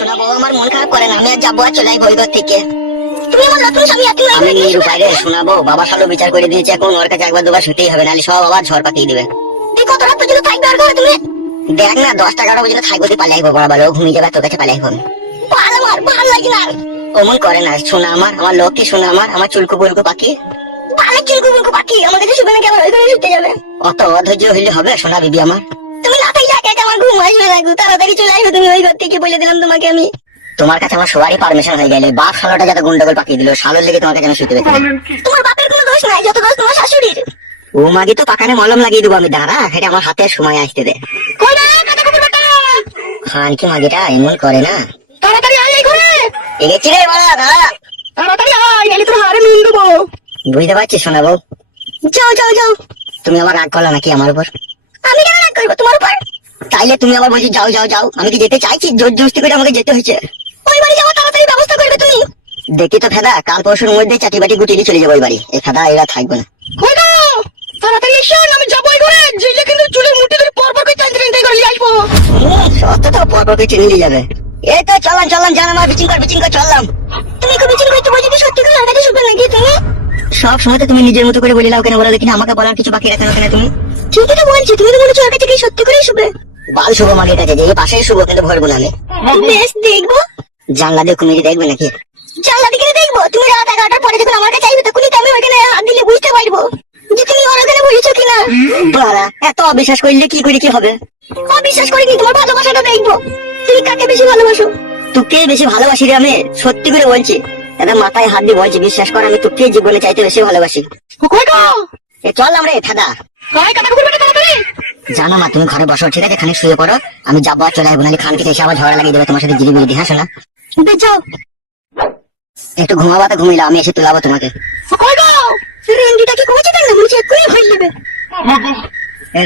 শোনা বউ, আমার মন খারাপ করে না, আমি আর যাবো আর চলে আসবো ওই ঘর থেকে। তুমি আমার নতুন স্বামী, আর তুমি আমি নিরুপায় রে শোনাবো। বাবা সালো বিচার করে দিয়েছে, এখন ওর কাছে একবার দুবার শুতেই হবে, নাহলে সব আবার ঝড় পাতিয়ে দিবে। তুই কত রাত পর্যন্ত থাকবে আর ঘরে তুমি? দেখ না, 10টা 11টা পর্যন্ত থাকবো, তুই পালিয়ে আসবো বরাবর, ও ঘুমিয়ে যাবে, তোর কাছে পালিয়ে আসবো। আমার ভালো লাগে না, অমন করে না শোনা আমার লক্ষ্মী শোনা আমার চুলকু বুলকু পাখি, ভালো চুলকু বুলকু পাখি আমার কাছে শুবে নাকি, আবার ওই ঘরে শুতে যাবে? অত অধৈর্য হইলে হবে সোনা বিবি আমার? তুমি না থাকলে একা একা আমার ঘুম আসবে না গো, তাড়াতাড়ি চলে আসবে তুমি ওই ঘর থেকে, বলে দিলাম তোমাকে আমি। তোমার কাছে আমার সবারই পারমিশন হয়ে গেলে, বাপ শালোটা যাতে গন্ডগোল পাকিয়ে দিল, শালোর লেগে তোমার কাছে আমি শুতে পেরেছি। তোমার বাপের কোনো দোষ নাই, যত দোষ তোমার শাশুড়ির। ও মাগি তো পাকানে মলম লাগিয়ে দেবো আমি, দাঁড়া এটা আমার হাতে সময় আসতে দে। খান কি মাগিটা এমন করে না, তাড়াতাড়ি আয় এই ঘরে। এগেছি রে বাড়া, দাঁড়া তাড়াতাড়ি আয়, নাহলে তোর হাড়ে নুন দেবো। বুঝতে পারছিস শোনা বউ? যাও যাও যাও। তুমি আবার রাগ করলা নাকি আমার উপর? আমি কেন রাগ করবো তোমার উপর? তাইলে তুমি আবার বলছি যাও যাও যাও, আমি কি যেতে চাইছি? জোর জবরদস্তি করে আমাকে যেতে হয়েছে। ওই বাড়ি যাওয়ার তাড়াতাড়ি ব্যবস্থা করবে তুমি। দেখি তো ফেদা, কাল পরশুর মধ্যে চাটি বাটি গুটিয়ে চলে যাবো ওই বাড়ি, এই ফেদা এরা থাকবে না। তাড়াতাড়ি এসো, আমি যাবো ওই ঘরে, যেলে কিন্তু চুলের মুঠি ধরে পরপর করে টানতে টানতে করে নিয়ে আসবো। সত্য তো পরপর করে টেনে নিয়ে যাবে। এই তো চলান চলান, জান আমার বিচিং কর চললাম। তুমি খুব বিচিং করতে বলছি, সত্যি করে আমার কাছে শুনবে নাকি তুমি? সব সময় তো তুমি নিজের মতো করে বলে নাও কেন, বলো দেখি আমাকে বলার কিছু বাকি রাখো কেন তুমি? ঠিকই তো বলছি, তুমি তো বলেছো ওর কাছে কি সত্যি করেই শুবে? বাল শুভ মাগের কাছে যে পাশেই শুভ, কিন্তু ভরবো না আমি। বেশ দেখবো। জানলা দিয়ে কুমিরে দেখবে নাকি? জানলা দিকে দেখবো? তুমি রাত 11টার পরে যখন আমার কাছে আসবে, তখনই তো আমি ওইখানে হাত দিলে বুঝতে পারবো যে তুমি ওর ওখানে বলেছো কিনা। বাড়া, এত অবিশ্বাস করলে কি করে কি হবে? অবিশ্বাস করিনি, তোমার ভালোবাসাটা দেখবো। তুমি কাকে বেশি ভালোবাসো? তোকে বেশি ভালোবাসি রে আমি, সত্যি করে বলছি। এটা মাথায় হাত দিয়ে বলছি, বিশ্বাস কর, আমি তোকে জীবনে চাইতে বেশি ভালোবাসি। চল আমরা ফাদা জানো না, তুমি ঘরে বসো ঠিক আছে, খানিক শুয়ে পড়ো, আমি যাবো আর চলে আসবো, নাহলে খানকে এসে আবার ঝগড়া লাগিয়ে দেবে তোমার সাথে, জিরি বিরি। হ্যাঁ শোনা, যাও একটু ঘুমাবা, তো ঘুমিলাম, আমি এসে তুলাবো তোমাকে। রেন্ডিটা কি কমেছে তাই না, বলছি এক্ষুনি হয়ে যাবে।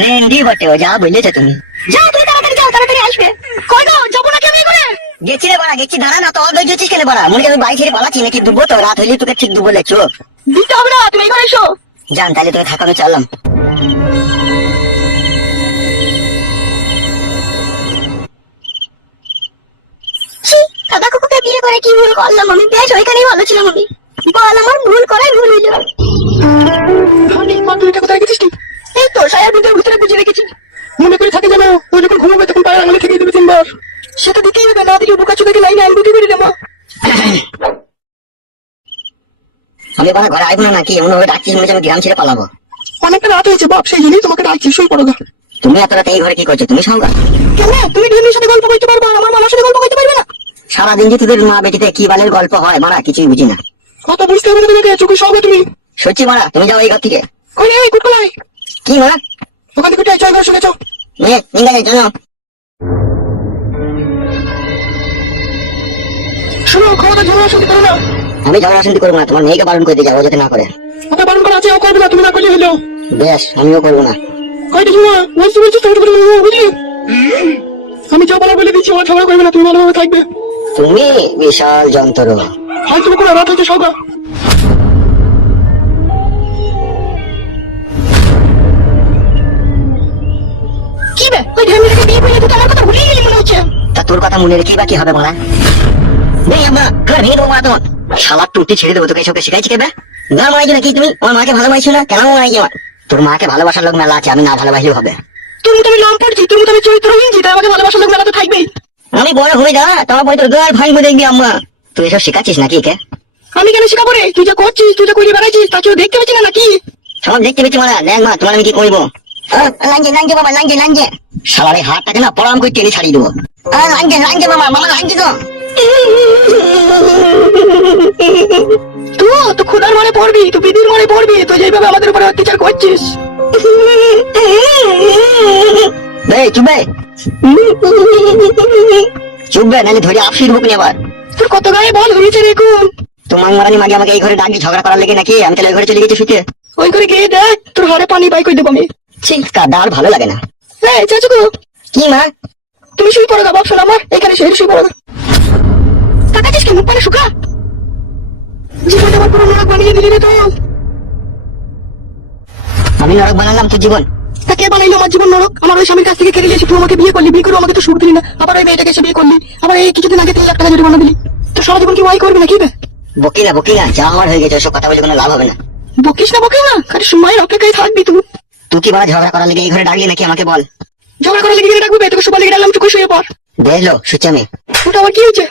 রেন্ডি বটে ও, যা বললেছো তুমি। যাও তুমি তাড়াতাড়ি যাও, তাড়াতাড়ি আসবে। কই গো, যাবো নাকি আমি করে? গেছি রে বাড়া, গেছি। দাঁড়া না, তো অধৈর্য হচ্ছিস কেন বাড়া? মনে আমি বাড়ি ছেড়ে পালাচ্ছি নাকি? দুবো তো, রাত হইলে তোকে ঠিক দুবো লেছো। দিতে হবে না, তুমি ঘরে এসো। জান তাহলে তুমি থাকো, আমি চললাম। দাদা কুকুরকে বিয়ে করে কি ভুল করলাম আমি? বেশ ওইখানেই ভালো ছিলাম আমি। বল, আমার ভুল করাই ভুল হইল। কোথায় গেছিস তুই? এই তো সায়ার ভিতরে বুঝে রেখেছি, মনে করে থাকে যেন ও যখন ঘুমাবে তখন পায়ের আঙুলে ঠেকিয়ে দেবে 3 বার। সেটা দিতেই হবে, না দিলে বোকা চোখে লাইনে আঙুল করে দেবো। আমি বাড়া ঘরে আইবো না নাকি? এমন ভাবে ডাকছিস মনে হচ্ছে আমি গ্রাম ছেড়ে পালাবো। অনেকটা রাত হয়েছে বাপ, সেই জন্যই তোমাকে ডাকছি, শুয়ে পড়ো গা। তুমি এত রাতে এই ঘরে কি করছো? তুমি সঙ্গা কেন? তুমি ঢেমির সাথে গল্প করতে পারবে, আমার মামার সাথে গল্প করতে পারবে না? সারাদিন যে তোদের মা বেটিতে কি বালের গল্প হয় মারা, কিছুই বুঝি না। কত বুঝতে হবে না তোমাকে, চোখে সবে তুমি। সত্যি মারা, তুমি যাও এই ঘর থেকে। কই রে কুটকলাই? কি মারা? ওখান থেকে চল ঘরে শুনে চল। নিঙ্গা যাই চলো। শুনো, খাওয়া দাওয়া ঝগড়া শান্তি করো না। আমি ঝগড়া শান্তি করবো না, তোমার মেয়েকে বারণ করে দিয়ে যাবো যাতে না করে। ওকে বারণ করা আছে, ও করবে না, তুমি না করলে হলো। বেশ, আমিও করবো না। কয়টা সময় বলছি বুঝলি? আমি যা বলা বলে দিচ্ছি, ও ঝগড়া করবে না, তুমি ভালোভাবে থাকবে। তুমি বিশাল যন্ত্র। হয়তো কোনো রাত হচ্ছে সৌগা। কি বে, ওই ঢেমিটাকে বিয়ে করলে তুই আমার কথা ভুলে গেলি মনে হচ্ছে। তা তোর কথা মনে রেখে বা কি হবে মারা? নেই আমরা ঘর ভেঙে দেবো মারা তোমার। শালা টুটি ছেড়ে দেবো তোকে, এসবকে শিখাইছি কেবে? না মারাইছো নাকি তুমি? আমার মাকে ভালোবাসছো না কেন? মারাইছি আমার। তোর মাকে ভালোবাসার লোক মেলা আছে, আমি না ভালোবাসলেও হবে। তোর মতো আমি লম পড়ছি, তোর মতো আমি চরিত্রহীন, তাই আমাকে ভালোবাসার লোক মেলা তো থাকবেই। আমি বড় হয়ে যা, তোমার বই তোর গায়ে ভাঙবো দেখবি আম্মা। তুই এসব শিখাচ্ছিস নাকি কে? আমি কেন শিখাবো রে? তুই যা করছিস, তুই যা করে বেড়াইছিস, তা কেউ দেখতে পাচ্ছি না নাকি? সব দেখতে পেয়েছি মারা। দেখ মা, তোমার আমি কি করবো? লাঞ্জে বাবা, লাঞ্জে। শালার এই হাতটাকে না পরাম করে টেনে ছাড়িয়ে দেবো। লাঞ্জে মামা, লাঞ্জে তো। তুই তো খুদার মারে পড়বি, তুই বিধির মারে পড়বি, তুই যেভাবে আমাদের উপরে অত্যাচার করছিস। চুপবে নাহলে ধরে আপসির বুক নিয়ে আবার। তোর কত গায়ে বল হয়েছে দেখুন। তোমার মারানি মাগে আমাকে এই ঘরে ডাকি ঝগড়া করার লেগে নাকি? আমি তাহলে ওই ঘরে চলে গেছি শুতে। ওই ঘরে গিয়ে দেখ, তোর হাড়ে পানি বাই করে দেবো আমি। কাদা আর ভালো লাগে না। চাচুকু কি মা? তুমি শুয়ে পড়ো গা বাপ, শোনো আমার এখানে শুয়ে পড়ো। তাকাচ্ছিস কি? মুখ পানে শুকা। জীবনটা আমার পুরো নরক বানিয়ে দিলি রে তো। আমি নরক বানালাম তোর জীবন? তা কে বানাইলো আমার জীবন নরক? আমার ওই স্বামীর কাছ থেকে কেড়ে নিয়েছি, তুই আমাকে বিয়ে করলি, বিয়ে করে আমাকে তো সুখ দিলি না, আবার ওই মেয়েটাকে এসে বিয়ে করলি, আবার এই কিছুদিন আগে 3 লাখ টাকা জরিমানা দিলি। তো সারা জীবন কি ওয়াই করবি নাকি বে? বকি না যা আমার হয়ে গেছে, ওসব কথা বলে কোনো লাভ হবে না। বকিস না, খালি সময়ের অপেক্ষায় থাকবি তুই। তুই কি বড় ঝগড়া করার লেগে এই ঘরে ডাকলি নাকি আমাকে বল? ঝগড়া করে লেগে ডাকবো বে? তোকে সবার লেগে ডাকলাম, তুই শুয়ে পড়। বেরলো সুচামি। ওটা আবার কি হয়েছে?